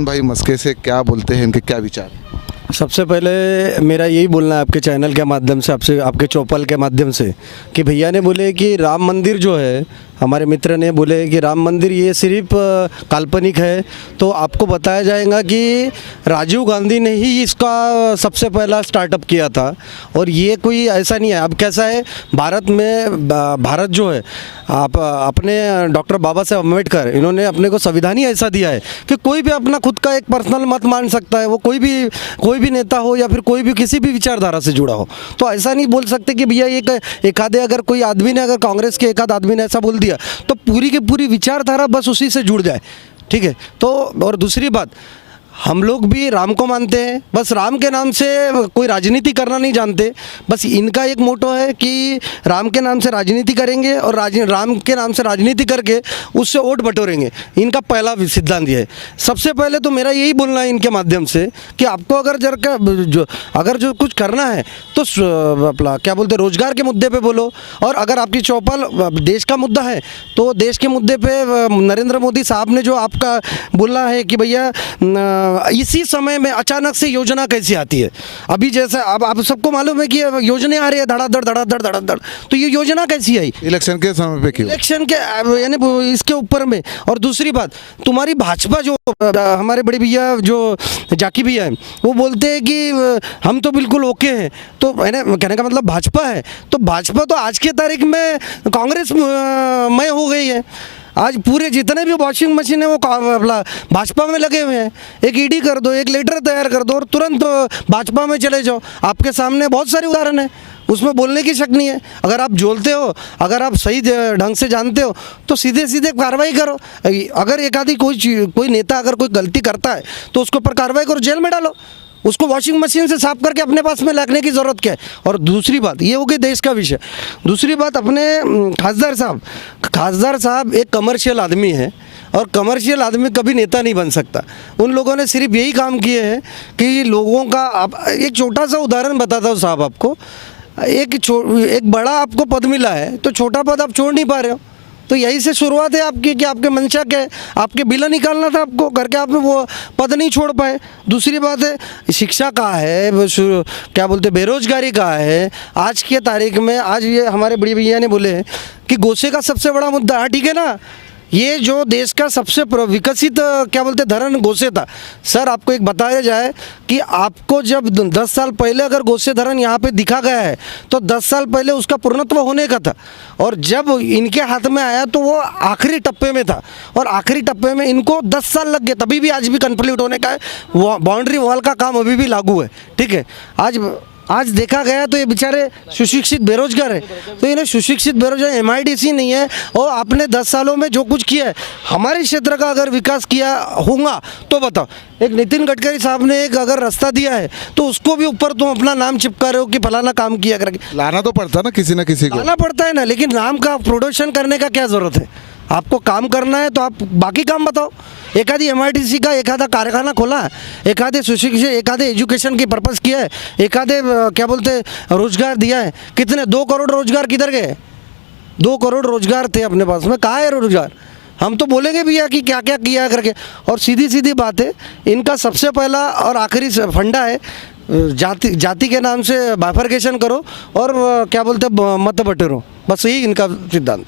पवन भाई मस्के से क्या बोलते हैं, इनके क्या विचार? सबसे पहले मेरा यही बोलना है आपके चैनल के माध्यम से, आपसे, आपके चौपाल के माध्यम से, कि भैया ने बोले कि राम मंदिर जो है, हमारे मित्र ने बोले कि राम मंदिर ये सिर्फ काल्पनिक है। तो आपको बताया जाएगा कि राजीव गांधी ने ही इसका सबसे पहला स्टार्टअप किया था, और ये कोई ऐसा नहीं है। अब कैसा है, भारत जो है, आप अपने डॉक्टर बाबा साहब अम्बेडकर, इन्होंने अपने को संविधान ही ऐसा दिया है कि कोई भी अपना खुद का एक पर्सनल मत मान सकता है, वो कोई भी नेता हो या फिर कोई भी किसी भी विचारधारा से जुड़ा हो। तो ऐसा नहीं बोल सकते कि भैया एक आधे, अगर कोई आदमी ने, अगर कांग्रेस के एक आध आदमी ने ऐसा बोल दिया तो पूरी की पूरी विचारधारा बस उसी से जुड़ जाए, ठीक है। तो और दूसरी बात, हम लोग भी राम को मानते हैं, बस राम के नाम से कोई राजनीति करना नहीं जानते। बस इनका एक मोटो है कि राम के नाम से राजनीति करेंगे और राम के नाम से राजनीति करके उससे वोट बटोरेंगे। इनका पहला सिद्धांत ये है। सबसे पहले तो मेरा यही बोलना है इनके माध्यम से कि आपको अगर जो कुछ करना है तो अपना क्या बोलते, रोजगार के मुद्दे पे बोलो। और अगर आपकी चौपाल देश का मुद्दा है तो देश के मुद्दे पे नरेंद्र मोदी साहब ने जो आपका बोला है कि भैया इसी समय में अचानक से योजना कैसी आती है। अभी जैसा अब आप सबको मालूम है कि योजनाएं आ रही है धड़ाधड़, तो ये योजना कैसी आई? इलेक्शन के समय पे क्यों? इलेक्शन के यानी इसके ऊपर में। और दूसरी बात, तुम्हारी भाजपा जो हमारे बड़े भैया जो जाकी भैया हैं, वो बोलते हैं कि हम तो बिल्कुल ओके हैं। तो कहने का मतलब भाजपा है, तो भाजपा तो आज की तारीख में कांग्रेस में हो गई है। आज पूरे जितने भी वॉशिंग मशीन है वो भाजपा में लगे हुए हैं। एक ईडी कर दो, एक लेटर तैयार कर दो और तुरंत भाजपा में चले जाओ। आपके सामने बहुत सारे उदाहरण हैं, उसमें बोलने की शक नहीं है। अगर आप जोलते हो, अगर आप सही ढंग से जानते हो तो सीधे सीधे कार्रवाई करो। अगर एक आधी कोई नेता अगर कोई गलती करता है तो उसके ऊपर कार्रवाई करो, जेल में डालो। उसको वॉशिंग मशीन से साफ करके अपने पास में रखने की ज़रूरत क्या है? और दूसरी बात, ये हो गई देश का विषय। दूसरी बात, अपने खासदार साहब एक कमर्शियल आदमी है, और कमर्शियल आदमी कभी नेता नहीं बन सकता। उन लोगों ने सिर्फ यही काम किए हैं कि लोगों का, एक छोटा सा उदाहरण बताता हूँ साहब आपको। एक बड़ा आपको पद मिला है तो छोटा पद आप छोड़ नहीं पा रहे हो। तो यही से शुरुआत है आपकी कि आपके मंशा क्या है, आपके बिल निकालना था आपको, करके आपने वो पद नहीं छोड़ पाए। दूसरी बात है, शिक्षा कहाँ है, क्या बोलते, बेरोजगारी कहाँ है। आज के तारीख में, आज ये हमारे बड़ी भैया ने बोले हैं कि गोसे का सबसे बड़ा मुद्दा, हाँ ठीक है ना, ये जो देश का सबसे विकसित क्या बोलते धरण गोसे था। सर आपको एक बताया जाए कि आपको जब 10 साल पहले अगर गोसे धरण यहाँ पे दिखा गया है तो 10 साल पहले उसका पूर्णत्व होने का था, और जब इनके हाथ में आया तो वो आखिरी टप्पे में था, और आखिरी टप्पे में इनको 10 साल लग गए, तभी भी आज भी कंप्लीट होने का है। बाउंड्री वॉल का काम अभी भी लागू है, ठीक है। आज देखा गया तो ये बेचारे सुशिक्षित बेरोजगार है, तो इन्हें सुशिक्षित बेरोजगार MIDC नहीं है, और आपने 10 सालों में जो कुछ किया है, हमारे क्षेत्र का अगर विकास किया होगा तो बताओ। एक नितिन गडकरी साहब ने एक अगर रास्ता दिया है तो उसको भी ऊपर तुम अपना नाम चिपका रहे हो कि फलाना काम किया करके। लाना तो पड़ता ना किसी न किसी को, लाना पड़ता है ना, लेकिन नाम का प्रोडक्शन करने का क्या ज़रूरत है? आपको काम करना है तो आप बाकी काम बताओ। एक आधी MIDC का एक आधा कारखाना खोला है, एक आधे सुशिक्षित, एक आधे एजुकेशन की पर्पस किया है, एक आधे क्या बोलते रोजगार दिया है। कितने 2 करोड़ रोजगार किधर गए? 2 करोड़ रोजगार थे अपने पास में, कहाँ है रोजगार? हम तो बोलेंगे भैया कि क्या क्या किया करके। और सीधी सीधी बात है, इनका सबसे पहला और आखिरी फंडा है, जाति के नाम से बाइफरकेशन करो और क्या बोलते मत बटोरो, बस यही इनका सिद्धांत।